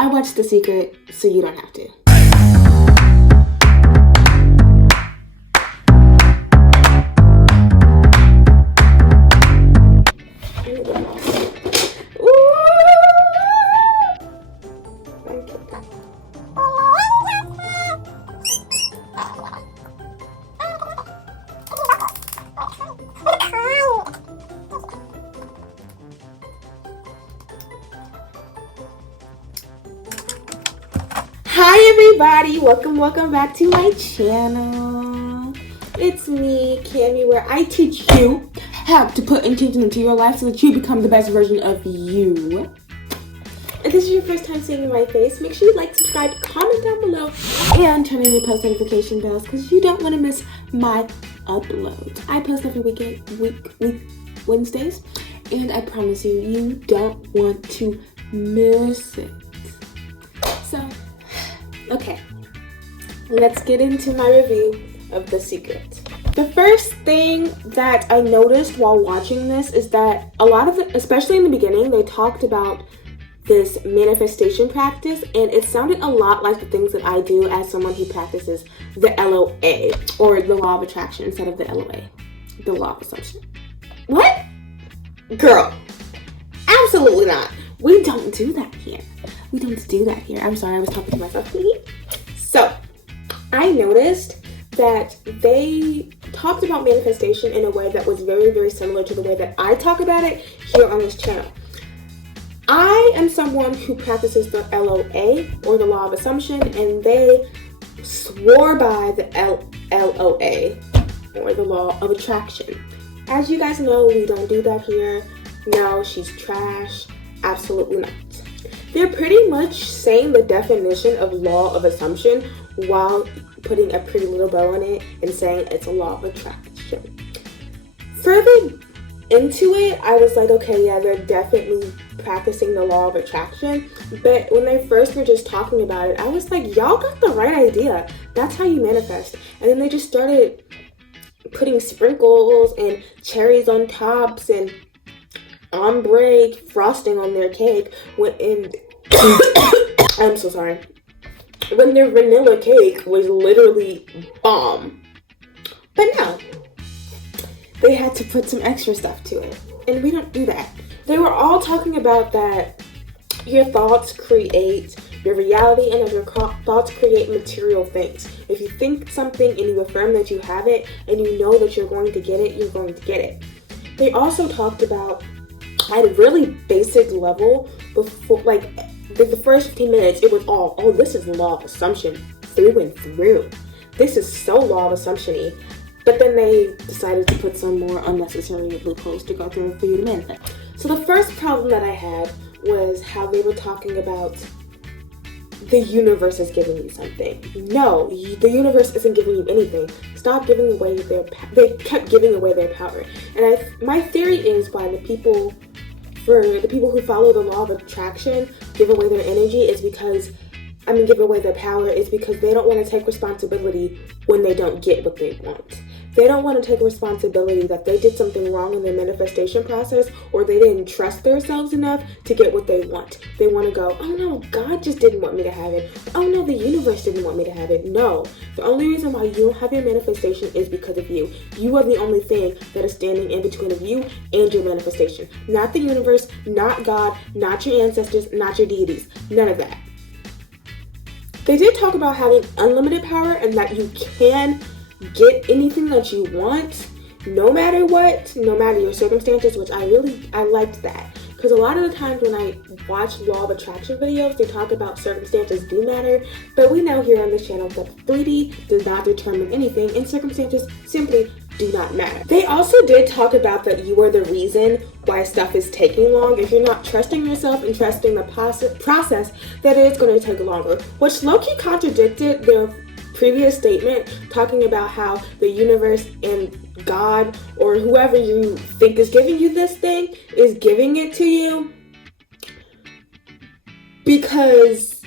I watched The Secret, so you don't have to. Hi everybody, welcome back to my channel. It's me, Cami, where I teach you how to put intention into your life so that you become the best version of you. If this is your first time seeing my face, make sure you like, subscribe, comment down below, and turn on your post notification bells because you don't want to miss my uploads. I post every week Wednesdays, and I promise you, you don't want to miss it. So, okay, let's get into my review of The Secret. The first thing that I noticed while watching this is that a lot of it, especially in the beginning, they talked about this manifestation practice, and it sounded a lot like the things that I do as someone who practices the LOA, or the law of attraction, instead of the LOA, the law of assumption. What? Girl, absolutely not. We don't do that here. We don't do that here. I'm sorry, I was talking to myself. So, I noticed that they talked about manifestation in a way that was very, very similar to the way that I talk about it here on this channel. I am someone who practices the LOA, or the law of assumption, and they swore by the LOA, or the law of attraction. As you guys know, we don't do that here. No, she's trash. Absolutely not. They're pretty much saying the definition of law of assumption while putting a pretty little bow on it and saying it's a law of attraction. Further into it, I was like, okay, yeah, they're definitely practicing the law of attraction. But when they first were just talking about it, I was like, y'all got the right idea. That's how you manifest. And then they just started putting sprinkles and cherries on tops and ombre frosting on their cake I'm so sorry. When their vanilla cake was literally bomb. But no, they had to put some extra stuff to it, and we don't do that. They were all talking about that your thoughts create your reality, and your thoughts create material things. If you think something and you affirm that you have it, and you know that you're going to get it, you're going to get it. They also talked about, at a really basic level, before, like, the first 15 minutes, it was all, oh, this is the law of assumption through and through. This is so law of assumption-y. But then they decided to put some more unnecessary loopholes to go through for you to manifest. So the first problem that I had was how they were talking about the universe is giving you something. No, the universe isn't giving you anything. Stop giving away their power. They kept giving away their power. And my theory is why the people who follow the law of attraction give away their energy is because, give away their power is because they don't want to take responsibility when they don't get what they want. They don't want to take responsibility that they did something wrong in their manifestation process, or they didn't trust themselves enough to get what they want. They want to go, oh no, God just didn't want me to have it. Oh no, the universe didn't want me to have it. No, the only reason why you don't have your manifestation is because of you. You are the only thing that is standing in between of you and your manifestation. Not the universe, not God, not your ancestors, not your deities. None of that. They did talk about having unlimited power and that you can get anything that you want, no matter what, no matter your circumstances, which I liked that. Because a lot of the times when I watch law of attraction videos, they talk about circumstances do matter, but we know here on this channel that 3D does not determine anything, and circumstances simply do not matter. They also did talk about that you are the reason why stuff is taking long. If you're not trusting yourself and trusting the process, that it's going to take longer, which low-key contradicted their previous statement talking about how the universe and God, or whoever you think is giving you this thing, is giving it to you because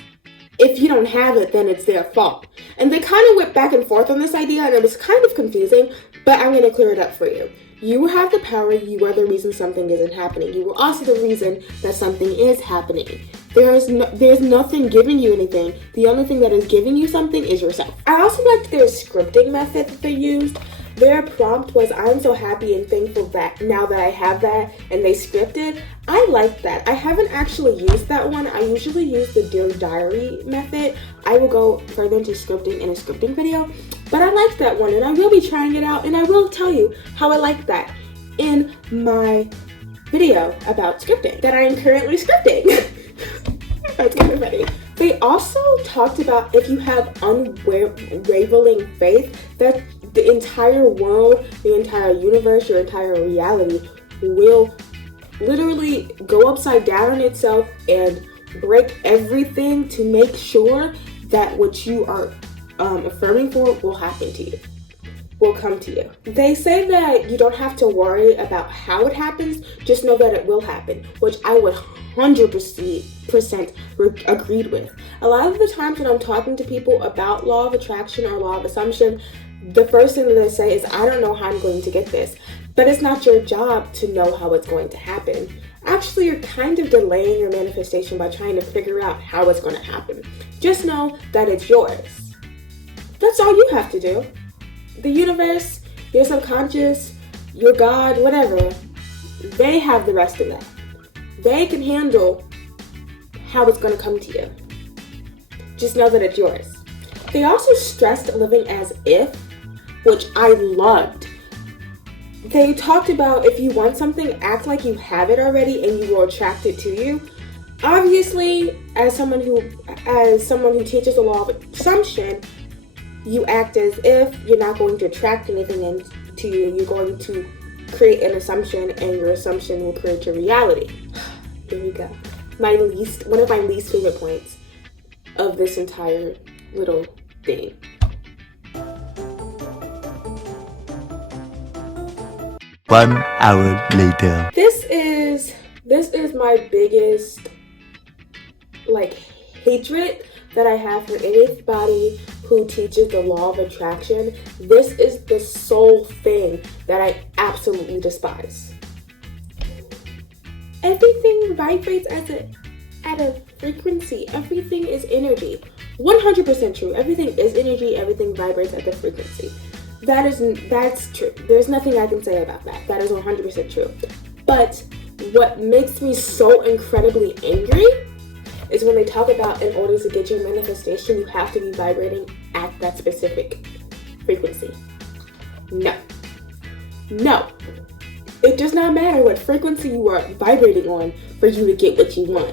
if you don't have it, then it's their fault. And they kind of went back and forth on this idea, and it was kind of confusing, but I'm going to clear it up for you. You have the power. You are the reason something isn't happening. You are also the reason that something is happening. There's nothing giving you anything. The only thing that is giving you something is yourself. I also liked their scripting method that they used. Their prompt was, I'm so happy and thankful that now that I have that, and they scripted. I like that. I haven't actually used that one. I usually use the Dear Diary method. I will go further into scripting in a scripting video, but I like that one, and I will be trying it out, and I will tell you how I like that in my video about scripting that I am currently scripting. That's kind of funny. They also talked about if you have unwavering faith, that the entire world, the entire universe, your entire reality will literally go upside down on itself and break everything to make sure that what you are affirming for will happen to you, will come to you. They say that you don't have to worry about how it happens, just know that it will happen, which I would 100% agreed with. A lot of the times when I'm talking to people about law of attraction or law of assumption, the first thing that they say is, I don't know how I'm going to get this. But it's not your job to know how it's going to happen. Actually, you're kind of delaying your manifestation by trying to figure out how it's going to happen. Just know that it's yours. That's all you have to do. The universe, your subconscious, your God, whatever, they have the rest of that. They can handle how it's going to come to you. Just know that it's yours. They also stressed living as if, which I loved. They talked about if you want something, act like you have it already and you will attract it to you. Obviously, as someone who teaches the law of assumption, you act as if you're not going to attract anything into you. You're going to create an assumption, and your assumption will create your reality. There we go. One of my least favorite points of this entire little thing. One hour later. This is my biggest hatred that I have for anybody who teaches the law of attraction. This is the sole thing that I absolutely despise. Everything vibrates at a frequency. Everything is energy. 100% true. Everything is energy. Everything vibrates at the frequency. That's true. There's nothing I can say about that. That is 100% true. But what makes me so incredibly angry is when they talk about, in order to get your manifestation, you have to be vibrating at that specific frequency. No. It does not matter what frequency you are vibrating on for you to get what you want.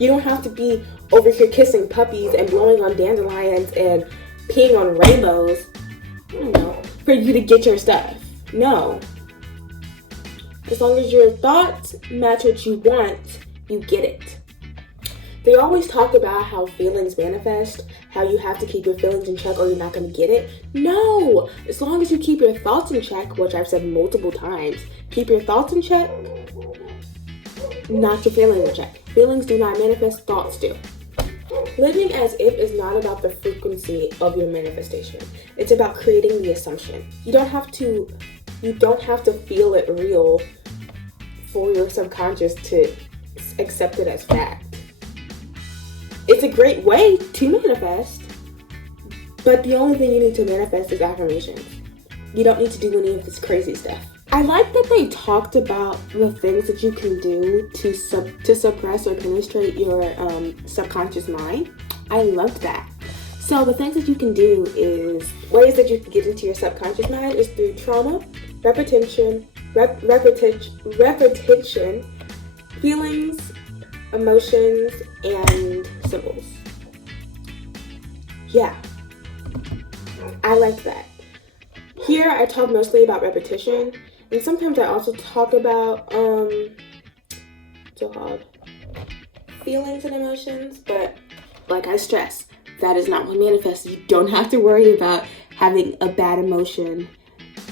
You don't have to be over here kissing puppies and blowing on dandelions and peeing on rainbows, for you to get your stuff. No. As long as your thoughts match what you want, you get it. They always talk about how feelings manifest, how you have to keep your feelings in check or you're not going to get it. No! As long as you keep your thoughts in check, which I've said multiple times, keep your thoughts in check, not your feelings in check. Feelings do not manifest, thoughts do. Living as if is not about the frequency of your manifestation. It's about creating the assumption. You don't have to feel it real for your subconscious to accept it as fact. It's a great way to manifest, but the only thing you need to manifest is affirmations. You don't need to do any of this crazy stuff. I like that they talked about the things that you can do to suppress or penetrate your subconscious mind. I loved that. So the things that you can do is, ways that you can get into your subconscious mind is through trauma, repetition, feelings, emotions, and symbols. Yeah, I like that. Here I talk mostly about repetition, and sometimes I also talk about feelings and emotions, but like I stress, that is not what manifests. You don't have to worry about having a bad emotion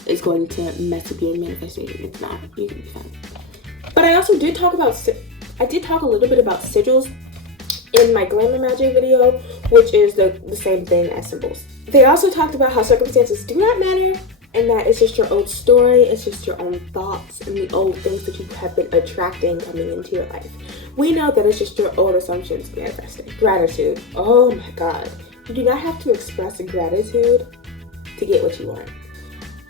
is going to mess up your manifestation. It's not. You can be fine. But I also did talk a little bit about sigils in my Glamour Magic video, which is the same thing as symbols. They also talked about how circumstances do not matter and that it's just your old story, it's just your own thoughts and the old things that you have been attracting coming into your life. We know that it's just your old assumptions manifesting. Gratitude. Oh my God. You do not have to express gratitude to get what you want.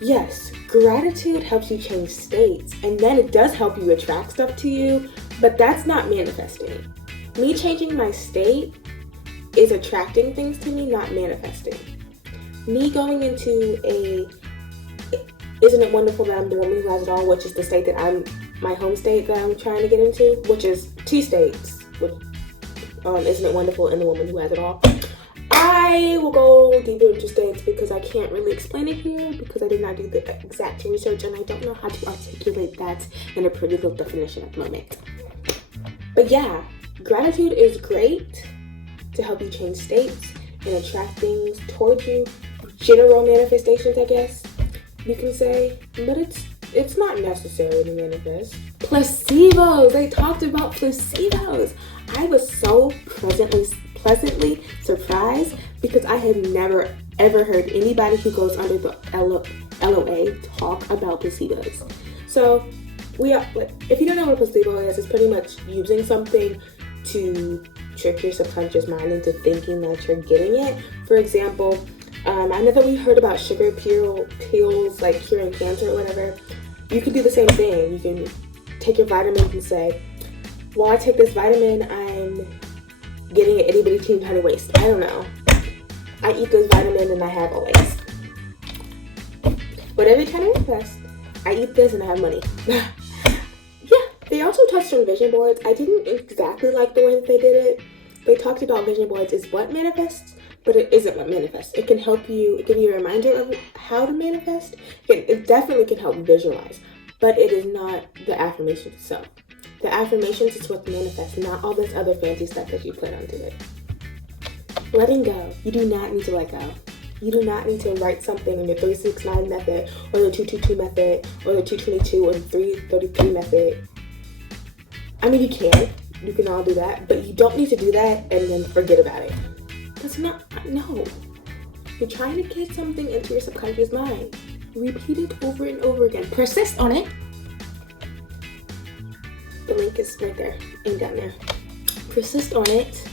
Yes, gratitude helps you change states, and then it does help you attract stuff to you, but that's not manifesting. Me changing my state is attracting things to me, not manifesting. Me going into isn't it wonderful that I'm the woman who has it all, which is the state that my home state that I'm trying to get into, which is 2 states, which, isn't it wonderful and the woman who has it all. I will go deeper into states because I can't really explain it here because I did not do the exact research and I don't know how to articulate that in a pretty little definition at the moment. But yeah, gratitude is great to help you change states and attract things towards you. General manifestations, I guess you can say, but it's not necessary to manifest. Placebos. They talked about placebos. I was so pleasantly surprised because I have never ever heard anybody who goes under the LOA talk about placebos. So if you don't know what a placebo is, it's pretty much using something to trick your subconscious mind into thinking that you're getting it. For example, I know that we heard about sugar pills like curing cancer or whatever. You can do the same thing. You can take your vitamins and say, while I take this vitamin, I'm getting an itty bitty teeny tiny waist. I don't know. I eat this vitamin and I have a waist. Whatever you kind of manifest, I eat this and I have money. Yeah, they also touched on vision boards. I didn't exactly like the way that they did it. They talked about vision boards is what manifests, but it isn't what manifests. It can help you, give you a reminder of how to manifest. It definitely can help you visualize, but it is not the affirmation itself. The affirmations is what manifests, not all this other fancy stuff that you put onto it. Letting go. You do not need to let go. You do not need to write something in your 369 method, or the 222 method, or the 222, or the 333 method. I mean, you can all do that, but you don't need to do that and then forget about it. That's not, no. You're trying to get something into your subconscious mind. Repeat it over and over again. Persist on it. The link is right there and down there. Persist on it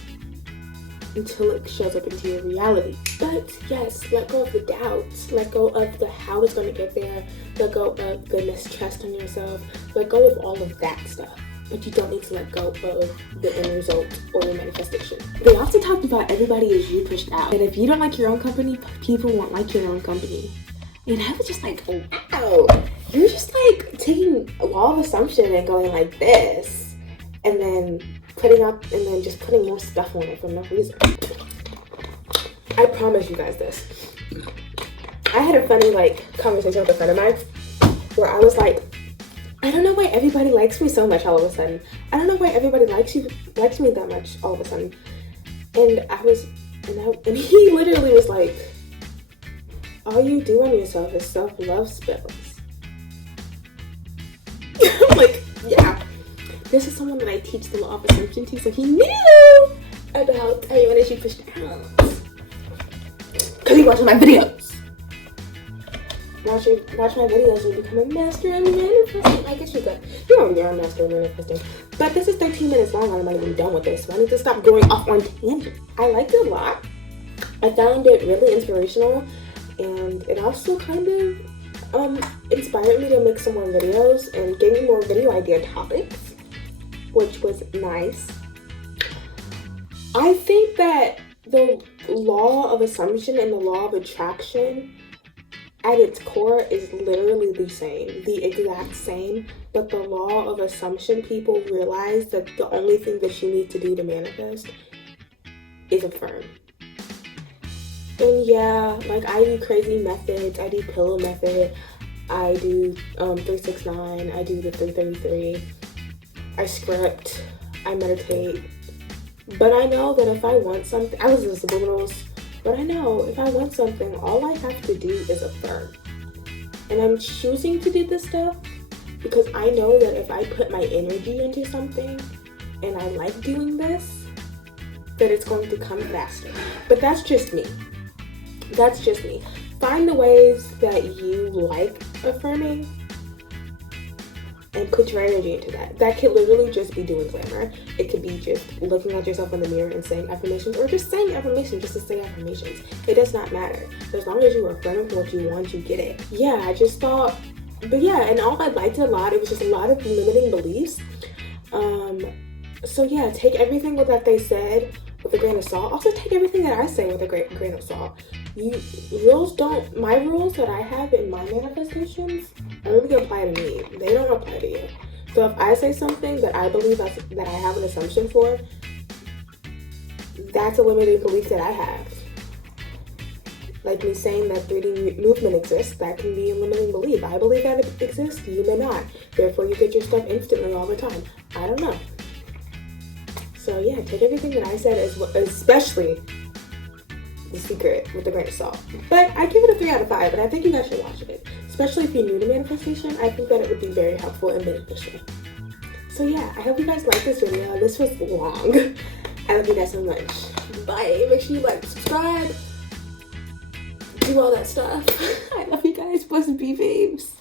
until it shows up into your reality. But yes, let go of the doubts. Let go of the how it's going to get there. Let go of the mistrust in yourself. Let go of all of that stuff. But you don't need to let go of the end result or the manifestation. They also talked about everybody is you pushed out. And if you don't like your own company, people won't like your own company. And I was just like, wow, you're just like taking law of assumption and going like this, and then just putting more stuff on it for no reason. I promise you guys this. I had a funny conversation with a friend of mine where I was like, I don't know why everybody likes me so much all of a sudden. I don't know why everybody likes me that much all of a sudden. And he literally was like, all you do on yourself is self-love spells. I'm like, yeah. This is someone that I teach the law of assumption to, so he knew about everyone that you pushed out. Because he watches my videos. Watch my videos and become a master in manifesting. I guess you could. You already are a master in manifesting. But this is 13 minutes long. I'm not even done with this. So I need to stop going off on tangents. I liked it a lot. I found it really inspirational. And it also kind of inspired me to make some more videos and gave me more video idea topics, which was nice. I think that the law of assumption and the law of attraction at its core is literally the exact same, but the law of assumption, people realize that the only thing that you need to do to manifest is affirm. And yeah, I do crazy methods. I do pillow method. I do 369. I do the 333. I script. I meditate. But I know that if I want something, I listen to subliminals. But I know if I want something, all I have to do is affirm. And I'm choosing to do this stuff because I know that if I put my energy into something and I like doing this, that it's going to come faster. But that's just me. find the ways that you like affirming and put your energy into that. That could literally just be doing glamour. It could be just looking at yourself in the mirror and saying affirmations, or just saying affirmations just to say affirmations. It does not matter. As long as you are affirming what you want, you get it. Yeah, I just thought, but yeah, and all I liked a lot, it was just a lot of limiting beliefs. So yeah, take everything that they said with a grain of salt. Also take everything that I say with a grain of salt. My rules that I have in my manifestations only apply to me. They don't apply to you. So if I say something that I believe that I have an assumption for, that's a limiting belief that I have. Like me saying that 3D movement exists, that can be a limiting belief. I believe that it exists, you may not. Therefore, you get your stuff instantly all the time. I don't know. So yeah, take everything that I said, especially The Secret, with a grain of salt. But I give it a 3 out of 5, and I think you guys should watch it. Especially if you're new to manifestation, I think that it would be very helpful and beneficial. So yeah, I hope you guys liked this video. This was long. I love you guys so much. Bye. Make sure you like, subscribe, do all that stuff. I love you guys. Boys and babes.